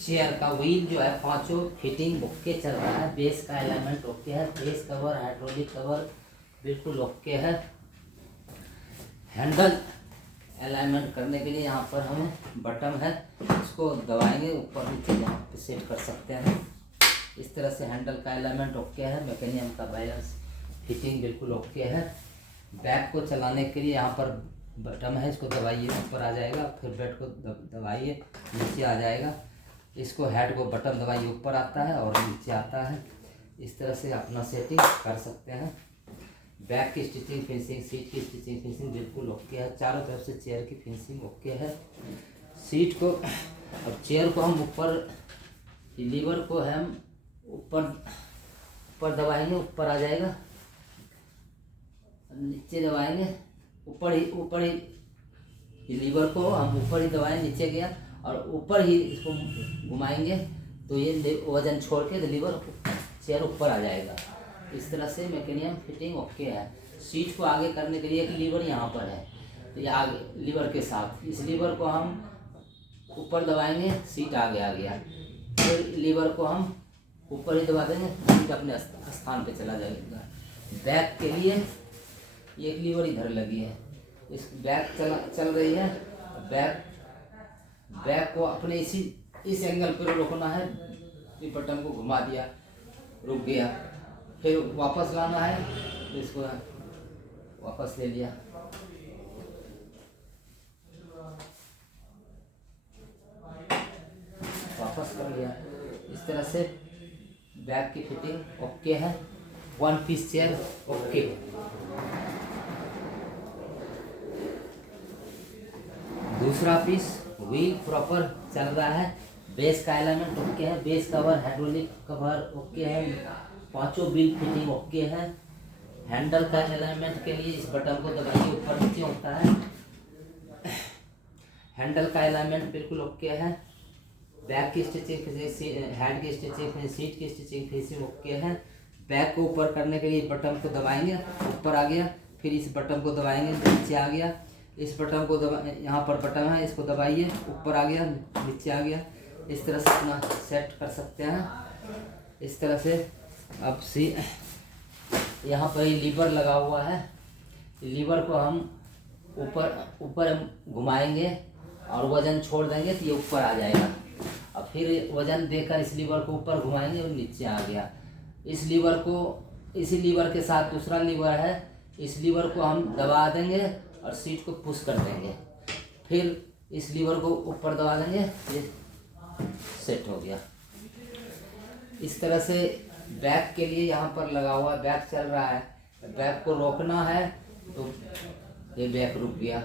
Chair का wheel जो है पांचों फिटिंग ओके चल रहा है। बेस का एलिमेंट ओके है, बेस कवर, हाइड्रोलिक कवर बिल्कुल ओके है। हैंडल अलाइनमेंट करने के लिए यहाँ पर हमें बटन है, इसको दबाएंगे ऊपर नीचे यहाँ पे सेट कर सकते हैं। इस तरह से हैंडल का अलाइनमेंट ओके है। मैकेनिज्म का बैलेंस फिटिंग बिल्कुल ओके है। बैक को चलाने के लिए यहाँ पर बटन है, इसको दबाइए ऊपर आ जाएगा, फिर बेड को दबाइए नीचे आ जाएगा। इसको हेड को बटन दबाइए ऊपर आता है और नीचे आता है। इस तरह से अपना सेटिंग कर सकते हैं। बैक की स्टिचिंग फिनिशिंग, सीट की स्टिचिंग फिनिशिंग बिल्कुल ओके है। चारों तरफ से चेयर की फिनिशिंग ओके है। सीट को, अब चेयर को हम ऊपर, लीवर को हम ऊपर दबाएंगे, ऊपर आ जाएगा। नीचे दबाएंगे, ऊपर ही लीवर को हम ऊपर ही दबाएं, नीचे गया और ऊपर ही इसको घुमाएंगे तो ये वजन छोड़ के लीवर चेयर ऊपर आ जाएगा। इस तरह से मैकेनिज्म फिटिंग ओके है। सीट को आगे करने के लिए एक लीवर यहाँ पर है, तो ये आगे लीवर के साथ इस लीवर को हम ऊपर दबाएंगे, सीट आगे आ गया। फिर लीवर को हम ऊपर ही दबा देंगे, सीट अपने स्थान पे चला जाएगा। बैक के लिए एक लीवर इधर लगी है, इस बैक चल रही है। बैक को अपने इस एंगल पर रोकना है। बटन को घुमा दिया, रुक गया, फिर वापस लाना है तो इसको वापस ले लिया। वापस कर लिया। इस तरह से बैक की फिटिंग ओके है। One piece chair okay. दूसरा पीस व्हील प्रॉपर चल रहा है। बेस का एलिमेंट ओके है, base cover, hydraulic cover okay है, पांचों व्हील फिटिंग ओके है। हैंडल का एलिमेंट के लिए इस बटन को दबाइए, ऊपर नीचे होता है। हैंडल का एलिमेंट बिल्कुल ओके है। बैक की स्टिचिंग फिनिशिंग, हेड की स्टिचिंग, सीट की स्टिचिंग फिनिशिंग ओके है। बैक को ऊपर करने के लिए बटन को दबाएंगे, ऊपर आ गया। फिर इस बटन को दबाएंगे, नीचे आ गया। इस बटन को दबा, यहाँ पर बटन है, इसको दबाइए, ऊपर आ गया, नीचे आ गया। इस तरह से अपना सेट कर सकते हैं। इस तरह से अब यहाँ पर लीवर लगा हुआ है। लीवर को हम ऊपर घुमाएंगे और वजन छोड़ देंगे तो ये ऊपर आ जाएगा। अब फिर वजन देकर इस लीवर को ऊपर घुमाएंगे और नीचे आ गया। इस लीवर को, इसी लीवर के साथ दूसरा लीवर है, इस लीवर को हम दबा देंगे और सीट को पुश कर देंगे। फिर इस लीवर को ऊपर दबा देंगे, ये सेट हो गया। इस तरह से बैक के लिए यहाँ पर लगा हुआ, बैक चल रहा है, बैक को रोकना है तो ये बैक रुक गया।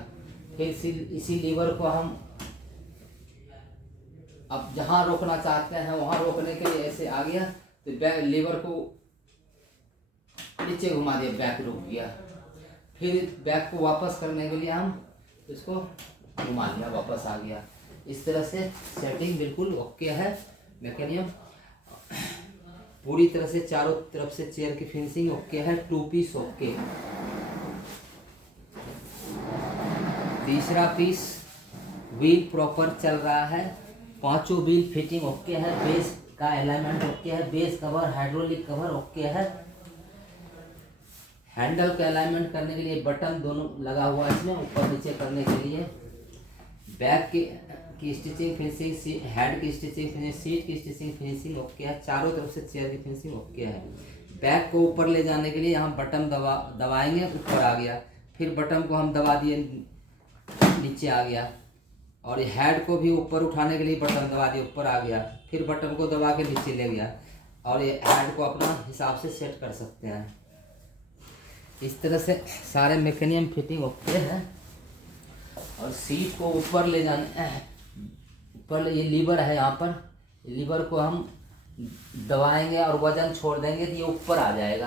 फिर इसी लीवर को हम अब जहाँ रोकना चाहते हैं वहाँ रोकने के लिए ऐसे आ गया तो बैक लीवर को नीचे घुमा दिया, बैक रुक गया। फिर बैक को वापस करने के लिए हम इसको घुमा लिया, वापस आ गया। इस तरह से सेटिंग बिल्कुल ओके है। मैकेनिज्म पूरी तरह से चारों तरफ से चेयर की फिनिशिंग ओके है। Two piece okay. तीसरा पीस व्हील प्रॉपर चल रहा है, पांचों व्हील फिटिंग ओके है। बेस का अलाइनमेंट ओके है, base cover, hydraulic cover okay है। हैंडल का अलाइनमेंट करने के लिए बटन दोनों लगा हुआ है इसमें, ऊपर नीचे करने के लिए। बैक की स्टिचिंग फिनिशिंग, हेड की स्टिचिंग फिनिशिंग, सीट की स्टिचिंग फिनिशिंग ओके है। चारों तरफ से चेयर की फिनिशिंग ओके है। बैक को ऊपर ले जाने के लिए यहाँ बटन दबाएंगे, ऊपर आ गया। फिर बटन को हम दबा दिए, नीचे आ गया। और हेड को भी ऊपर उठाने के लिए बटन दबा दिया, ऊपर आ गया। फिर बटन को दबा के नीचे ले गया और ये हेड को अपना हिसाब से सेट कर सकते हैं। इस तरह से सारे मैकेनिज्म फिटिंग ओके है। और सीट को ऊपर ले जाने, ऊपर ये लीवर है, यहाँ पर लीवर को हम दबाएंगे और वजन छोड़ देंगे तो ये ऊपर आ जाएगा।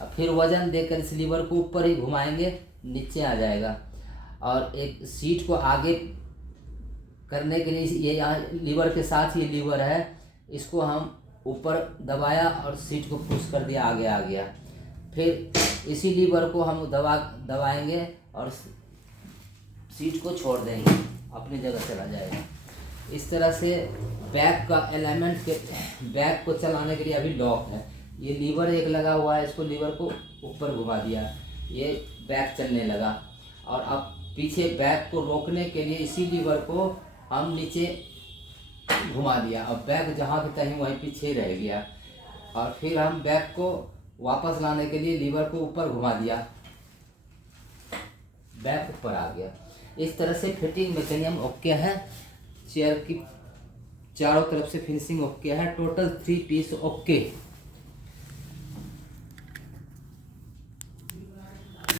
अब फिर वजन देकर इस लीवर को ऊपर ही घुमाएंगे, नीचे आ जाएगा। और एक सीट को आगे करने के लिए ये यहाँ लीवर के साथ ये लीवर है, इसको हम ऊपर दबाया और सीट को पुश कर दिया, आगे आ गया। फिर इसी लीवर को हम दबाएंगे और सीट को छोड़ देंगे, अपनी जगह चला जाएगा। इस तरह से बैक का एलिमेंट के बैक को चलाने के लिए अभी लॉक है। ये लीवर एक लगा हुआ है, इसको लीवर को ऊपर घुमा दिया, ये बैक चलने लगा। और अब पीछे बैक को रोकने के लिए इसी लीवर को हम नीचे घुमा दिया। अब बैक जहाँ की तहीं वहीं पीछे रह गया। और फिर हम बैक को वापस लाने के लिए लीवर को ऊपर घुमा दिया, बैक ऊपर आ गया। इस तरह से फिटिंग मैकेनिज्म ओके है। चेयर की चारों तरफ से फिनिशिंग ओके है। Total 3 piece okay.